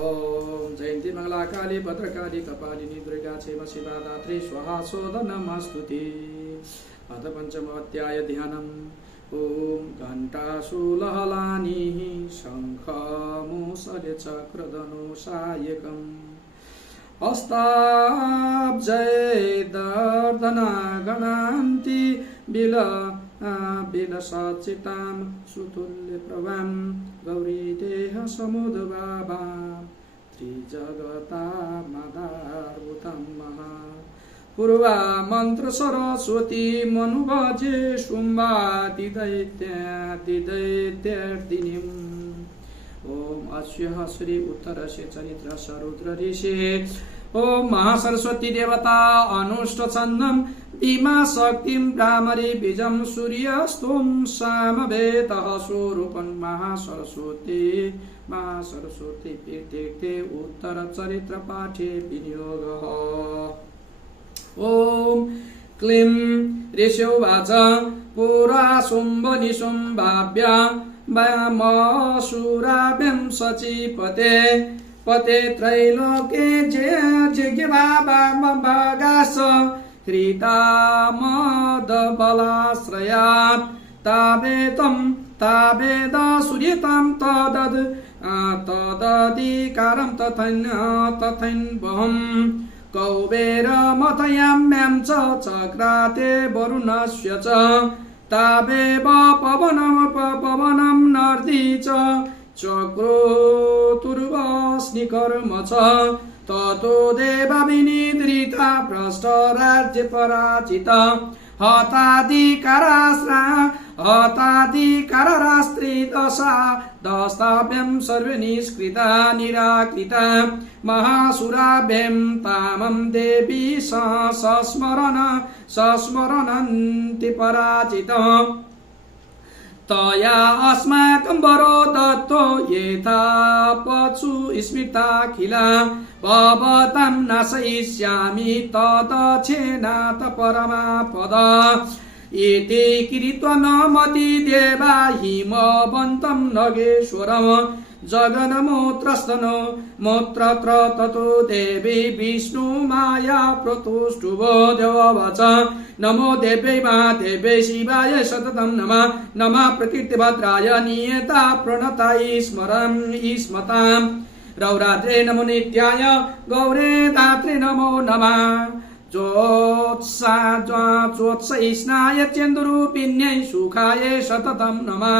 ओम जयंती मंगला काली भद्रकाली कपालिनी दुर्गा क्षेम शिवा दात्री स्वाहा सोदा नमस्तुते। अथ पंचम अध्याय ध्यानम्। ओम घंटाशूलहलानि शंखमूसले चक्रधनुषायकम् हस्ताब्जै दर्दना गणान्ति बिलसच्चितां सुतुल्य प्रभां गौरी देह समुद्भावा त्रिजगतामाधारभूतं महा पूर्वा मंत्र सरस्वती मनुवाजे शुम्भादिदैत्यादिदैत्यार्दिनीम्। ओम अश्वः श्री उत्तरस्य चरित्र सरुद्र ऋषि। ओम महासरस्वती देवता अनुष्ट छन्दं भीमा शक्तिं भ्रामरी बीजं सूर्यस्तों सामवेदः स्वरूपं महासरस्वती महासरस्वती तीर्थे उत्तर चरित्र पाठे विनियोगः। ओम क्लीं ऋषिवाच पुरा शुम्भ निशुम्भाभ्या वामसुराभ्यां सचिपते पते त्रैलोके जिज्ञास हृतामदबलाश्रयात् तावेद सूर्यतां तदधिकारं तथैन्वहम् कौबेरमथयाम्यां च चक्राते वरुणस्य च तावेव पवनं नर्दी च चक्रोतुर्वस्निकर्म च ततो देवविनिद्रिता भ्रष्टराज्य पराजिता हताधिकाररास्त्री दशाभ्यां सर्वे निष्कृता निराकृता महासुराभ्यां तामं देवी सस्मरन्ति पराजिता तया अस्माकं वरो दत्तो यथा पशु स्मृताखिला भवतां नाशयिष्यामि तदच्छेनाथ परमापद इति कृत्वा नमति देवा हिमवन्तं नगेश्वरम् जगन्मूत्रस्तनो मूत्रत्र ततो देवी विष्णु माया प्रतुष्टुवो देववच नमो देव्यै महादेव्यै शिवाय सततं नमः नमः प्रकृतिभद्राय नियता प्रणताय स्मताम् रौरात्रे नमो नित्याय गौरे दात्रे नमो नमः ज्योत्स्नाय चेन्दुरूपिण्यै सुखाय सततं नमः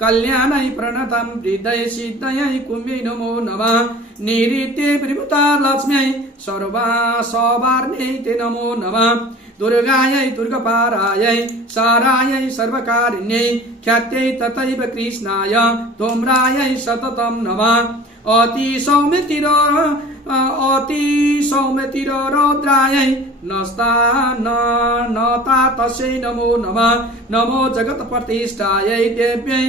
कल्याणाय प्रणतं हृदय सिद्धयै कुम्भै नमो नमः निरिते विभूता लक्ष्म्यै सर्वार्ण्यै ते नमो नमः दुर्गायै दुर्गपारायै सारायै सर्वकारिण्यै ख्यात्यै तथैव कृष्णाय धूम्रायै सततं नमः अति सौम्यतिर रौद्रायै नता तस्यै नमो नमः नमो जगत प्रतिष्ठायै देव्यै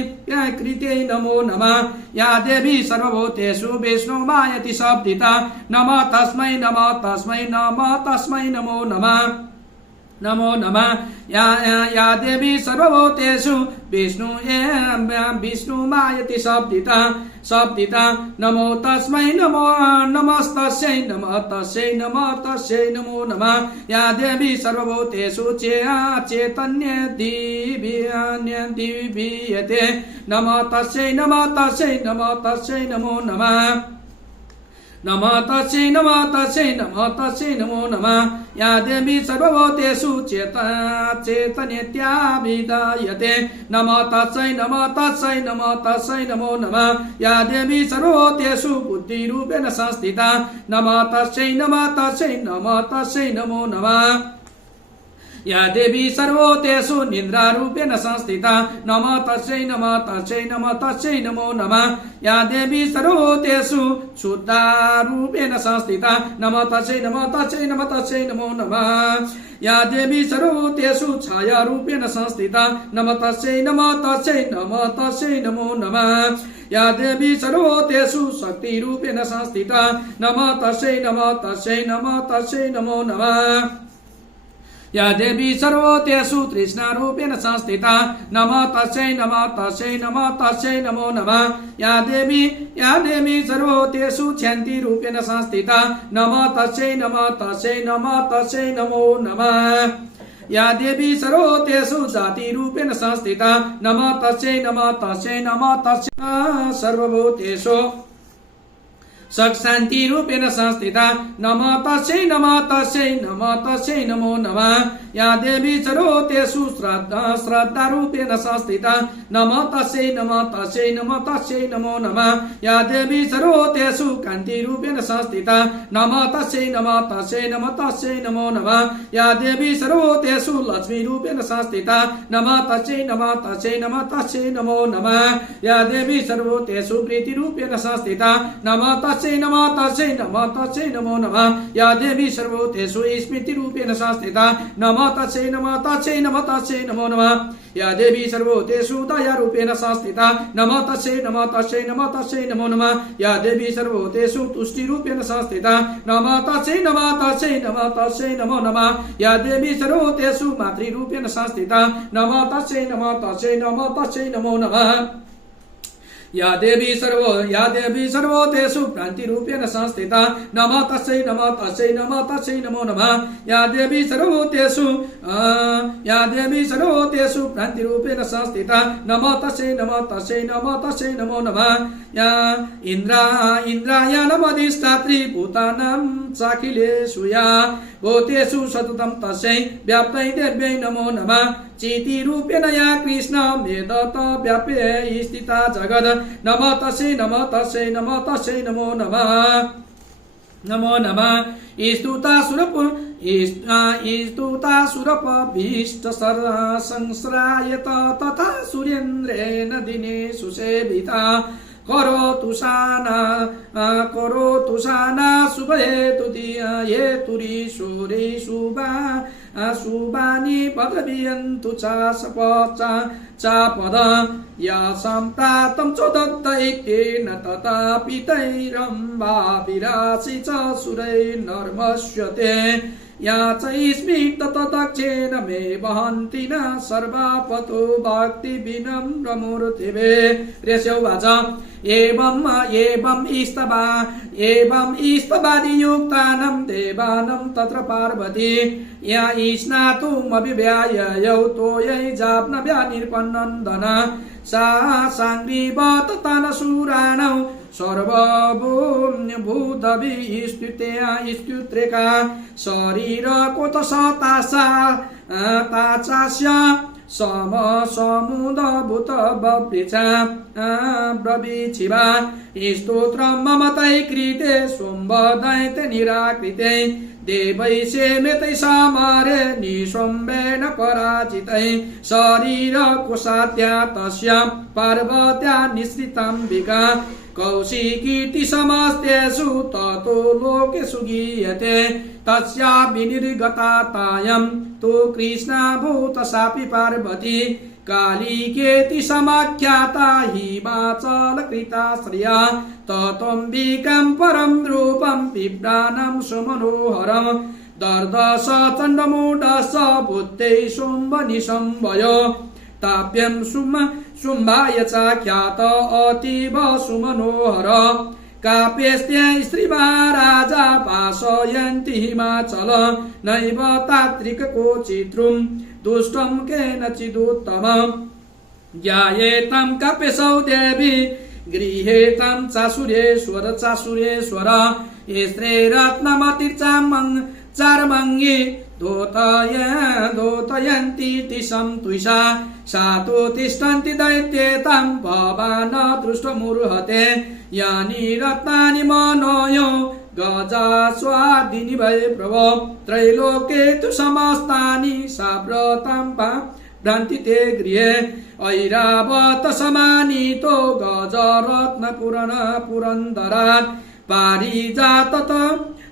कृत्यै नमो नमः या देवी सर्वभूतेषु विष्णुमायति शब्दिता नमः तस्मै नमः तस्मै नमः तस्मै नमो नमः नमो नमः या देवी सर्वभूतेषु विष्णुमायति शब्दिता नमो तस्मै नमस्तस्यै नमः तस्यै नमः तस्यै नमो नमः या देवी सर्वभूतेषु चैतन्य दिव्यते नमः तस्यै नमः तस्यै नमः तस्यै नमो नमः नमः तस्यै नमः तस्यै नमः तस्यै नमो नमः या देवी सर्वभूतेषु चैतन्यत्याभिधायते नमः तस्यै नमः तस्यै नमः तस्यै नमो नमः या देवी सर्वभूतेषु बुद्धिरूपेण संस्थिता नमः तस्यै नमः तस्यै नमः तस्यै नमो नमः या देवी सर्वभूतेषु निद्रारूपेण संस्थिता नमः तस्यै नमः तस्यै नमः तस्यै नमो नमः या देवी सर्वभूतेषु शुद्धारूपेण संस्थिता नमः तस्यै नमः तस्यै नमः तस्यै नमो नमः या देवी सर्वभूतेषु छायारूपेण संस्थिता नमः तस्यै नमः तस्यै नमः तस्यै नमो नमः या देवी सर्वभूतेषु शक्तिरूपेण संस्थिता नमः तस्यै नमः तस्यै नमः तस्यै नमो नमः या देवी सर्वोतेषु तृष्णारूपेण संस्थिता नमो तस्यै नमो तस्यै नमो तस्यै नमो नमः या देवी सर्वोतेषु क्षान्तिरूपेण संस्थिता नमो तस्यै नमो तस्यै नमो तस्यै नमो नमः या देवी सर्वोतेषु जातिरूपेण संस्थिता नमो तस्यै नमो तस्यै नमो तस्यै सर्वभूतेषु शान्ति रूपेण संस्थिता नमो तस्यै नमो तस्यै नमो तस्यै नमो नमः या देवी सर्वोतेषु श्रद्धा रूपेण संस्थिता नमो तस्यै नमो तस्यै नमो तस्यै नमो नमः या देवी सर्वोतेषु कान्ति रूपेण संस्थिता नमो तस्यै नमो तस्यै नमो तस्यै नमो नमः या देवी सर्वोतेषु लक्ष्मी रूपेण संस्थिता नमो तस्यै नमो तस्यै नमो तस्यै नमो नमः या देवी सर्वोतेषु प्रीति रूपेण संस्थिता नमो तस्यै नमो तस्यै नमो तस्यै नमो नमः या देवी सर्वोतेषु स्मृति रूपेण संस्थिता नमो तस्यै नमो तस्यै नमो तस्यै नमो नमः या देवी सर्वोतेषु दया रूपेण संस्थिता नमो तस्यै नमो तस्यै नमो तस्यै नमो नमः या देवी सर्वोतेषु तुष्टि रूपेण संस्थिता नमो तस्यै नमो तस्यै नमो तस्यै नमो नमः या देवी सर्वोतेषु मातृ रूपेण संस्थिता नमो तस्यै नमो तस्यै नमो तस्यै नमो नमः या देवी सर्वोतेषु भ्रान्ति रूपेण संस्थिता नमो तस्यै नमो तस्यै नमो तस्यै नमो नमः या देवी सर्वोतेषु भ्रान्ति रूपेण संस्थिता नमो तस्यै नमो तस्यै नमो तस्यै नमो नमः या इन्द्रायणमधिष्ठात्री भूतानां चाखिलेषु या भूतेषु सततं तस्यै व्याप्तै देव्यै नमो नमः चेति रूपेण या कृष्ण मेदत व्याप्य स्थिता जगद नमो तस्यै नमो तस्यै नमो तस्यै नमो नमः नमो नमः स्तुतासुरपभीष्ट संश्रायत तथा सूर्येन्द्रेण दिने सुसेविता करोतु शाना शुभहेतुरी शुभानि पदवियन्तु चापद या सम्प्राप्तं चोदत्तैक्येन तथापि तैरम्बा विरासि च सुरैर्नर्मस्यते या च स्मिततदक्षेण मे वहन्ति न सर्वापतो भक्ति विनम्रमूर्तिवे ऋषिवाच एवं स्तवादियुक्तानं देवानं तत्र पार्वती या स्नातुमभिव्याय यौतोयै जाप्नव्या निर्पन्नन्दन सा साङ्ग्रीवत तानसुराणौ सर्वभूतभिः स्तुत्रेका शरीरकोत ताचास्य समुदभूत बभ्रेचा ब्रवीचिवा स्तोत्रं मम तै कृते सोम्बदैते निराकृते देवैषेमेतै समारे निशम्बेन पराजितै शरीरकोशाद्या तस्य पार्वत्या निःसृताम्बिका कौशिकीर्ति समस्तेषु ततो लोकेषु गीयते तस्या विनिर्गतातायं तु कृष्णाभूत सापि पार्वती कालिकेति समाख्याता हिमाचलकृताश्रया ततोऽम्बिकां परं रूपं बिभ्राणं सुमनोहरं दर्दश चण्डमूढश्च बुद्धै शुम्भनिशम्भय ताभ्यं शुम्भाय चाख्यात अतीव सुमनोहर काप्यस्ते स्त्रीमहाराजा पाशयन्ति हिमाचल नैव तात्रिककोचित्रुं दुष्टं केनचिदुत्तमं ज्ञायेतं काप्यसौ देवी गृहेतं चासुरेश्वर स्त्रीरत्नमतिर्चार्मङ्गी दोतयन्ति तिशं तुषा सातो तिष्ठन्ति दैत्येतां भवान् दृष्टमुर्हते यानि रत्नानि मनोयो गजास्वादिनि वै प्रभो त्रैलोके तु समस्तानि साव्रतं भ्रान्ति ते गृहे ऐरावत समानीतो गजरत्नपुरन्दरात् पारिजातत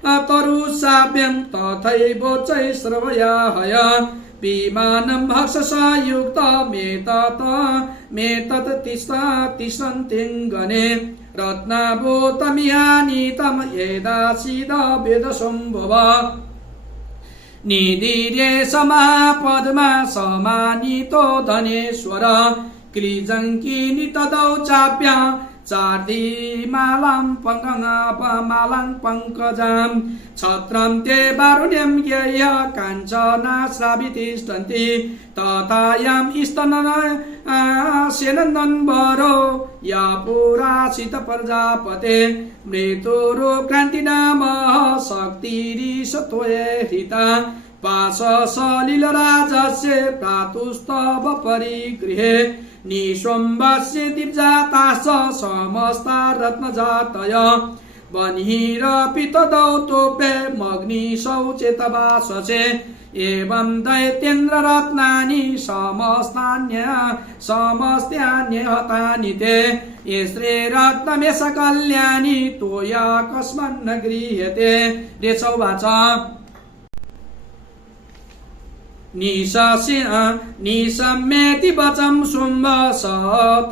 तरुसाभ्यं तथैव चै श्रवयाहय विमानं हर्षसयुक्तमेतत् तिष्ठन्तिङ्गणे रत्नाभूतमिहानीतं यदासीद वेदसम्भव निधिरे समापदमा समानितो धनेश्वर कृजङ्किनी तदौ चाप्या चार्दी मालां पङ्कजां पङ्कजां छत्रं ते वारुण्यं येय काञ्चना श्रावितिष्ठन्ति तथायां स्तननन्दनवरो या पुरासित प्रजापते मृत्युरो क्रान्ति नाम शक्तिरिषत्वये हृता पाश सलिलराजस्य प्रातुस्तव परिगृहे निशम्बस्य दीपजाताश्च समस्ता रत्नजातय बन्हिरपि तदौ तोपे मग्निशौ चेतवाससे एवं दैत्येन्द्ररत्नानि समस्त्यान्य हतानि ते स्त्रे रत्नमेष कल्याणि तोया कस्मन्न गृह्यते रेचौवाच निशम्येति वचं शुम्भ स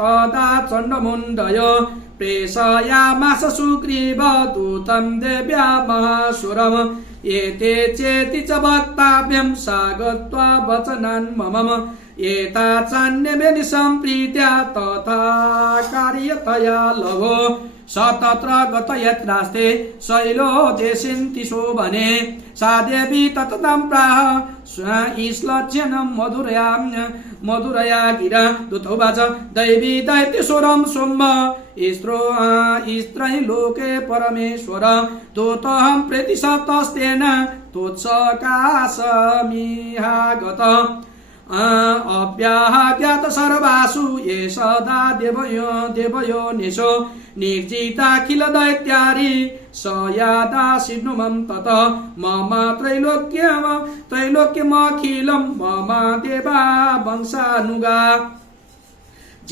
तदा चण्डमुण्डयो प्रेषयामास सुग्रीव दूतं देव्या महासुरम् एते चेति च वक्तव्यं सा गत्वा वचनान् मम एता चान्यमेनि सम्प्रीत्या तथा कार्यतया लभो स तत्र गतयत्रास्ते शैलो देशिन्ति शोभने सा देवी तततं प्राह ईश्लज्यनं मधुरया गिरा दूतौवाच दैवी दैत्यसुरं शुम्भ स्त्रैलोके परमेश्वर दूतहं प्रतिशतस्तेन तोत्सकाशमिहागत अव्याहत्यात सर्वासु ये सदा देवयोनिशो निर्जिताखिल दैत्यारि स यादाशिनुमं तत मम त्रैलोक्यमखिलं मम देवा वंशानुगा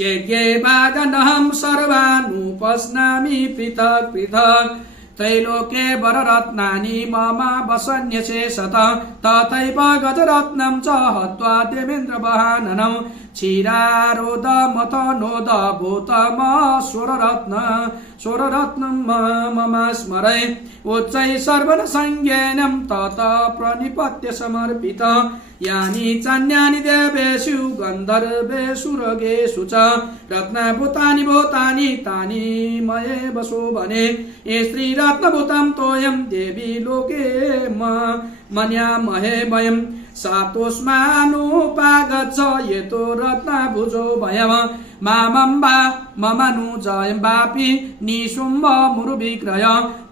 यज्ञे भागनहं सर्वानुपश्नामि पृथक् पृथक् त्रैलोके वररत्नानि मम वसन्यशेषत तथैव गजरत्नं च हत्वा देवेन्द्रवाहननं क्षीरारोदमथनोद भूतम स्वररत्नं मम स्मरै उच्चै सर्वनसंज्ञानं तत प्रणिपत्य समर्पित यानि चान्यानि देवेषु गन्धर्वेषु रगेषु च रत्नभूतानि भूतानि तानि मयेव शोभने स्त्री रत्नभूतं तोयं देवी लोके मन्यामहे वयं सातोस्मानुपागच्छ यतो रत्नभुजो वयम् मामम्बा ममनुजयं वापि निशुम्भ मुरुविक्रय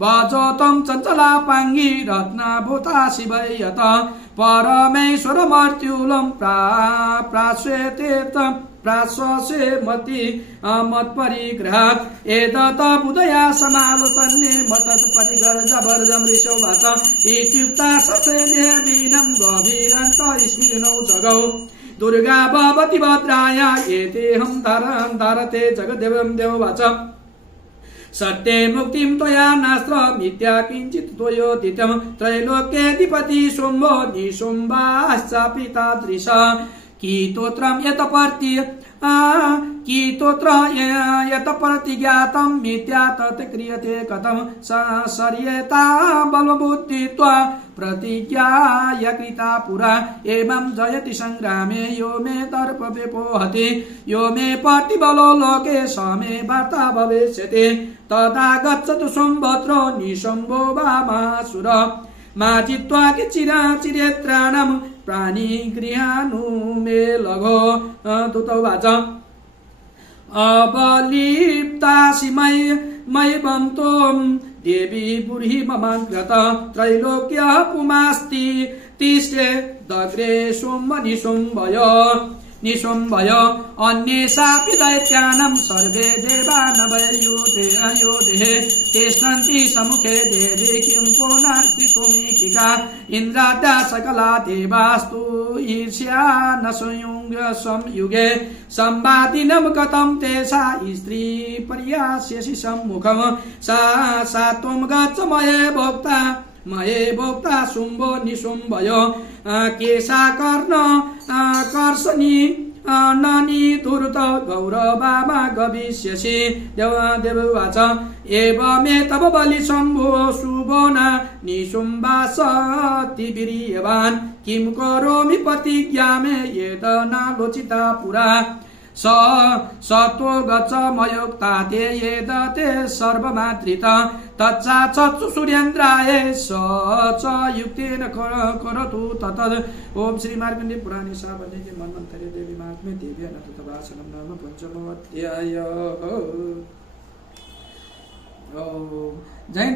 भजतं चञ्चलापाङ्गी रत्नभूता शिवयत परमेश्वरमर्त्युलं प्राश्वेते मति मत्परिग्रहात् एतत् बुधया समालोचन्ये मतत् परिगर्जवर्जं ऋषौवाच इत्युक्ता ससेनेवीनं गभीरन्त स्मिरिणौ जगौ दुर्गा भवति भद्राया एतेऽहं धारते जगदेवं देववाच सत्ये मुक्तिं त्वया नास्त्र मिथ्या किञ्चित् त्वयोदितं त्रैलोक्येऽधिपति शुम्भो निशुम्भाश्चापि तादृश कीतोत्रं यतप्रतिज्ञातं मिथ्या तत् क्रियते कथं सर्येता बलबुद्धित्वा प्रतिज्ञाय कृता पुरा एवं जयति संग्रामे यो मे दर्पव्यपोहति यो मे पतिबलो लोके स मे वार्ता भविष्यति तदा गच्छतु सोमभद्रो निशम्भो वामासुर मा चित्वा चिरेत्राणं प्राणिगृहानु मे लघो दूतौवाच अवलिप्तासि मयिवं त्वं देवी बुर्हि ममाग्रत त्रैलोक्यः पुमास्ति तिष्ठे दग्रे निशुम्भय अन्येषापि दैत्यानां सर्वे देवानवयोधे तिष्ठन्ति सम्मुखे देवी किं पुनर्त्रितुमीकिका इन्द्राद्या सकला देवास्तु ईर्ष्या न संयुगे संवादिनं कथं तेषा स्त्री पर्यास्यसि सम्मुखं सा त्वं गच्छ मये भोक्ता शुम्भो निशुम्भयो केशा कर्षणि नानी धूर्त गौरवामा गविष्यसि देवदेववाच एवमे तव बलि शम्भो सुबोना निशुम्बासति वीर्यवान् किं करोमि प्रतिज्ञामे यद नालोचिता पुरा सत्वो गच्छ मयोक्ता ते येदते सर्वमात्रित तच्चाचक्षु सूर्येन्द्राय स च युक्तेन करतु ततद् ओम श्री मार्कण्डेय पुराणे सावधे मन्वन्तरे देवी महात्म्ये देवी अनन्तभाषणं नाम पञ्चमोऽध्याय। जय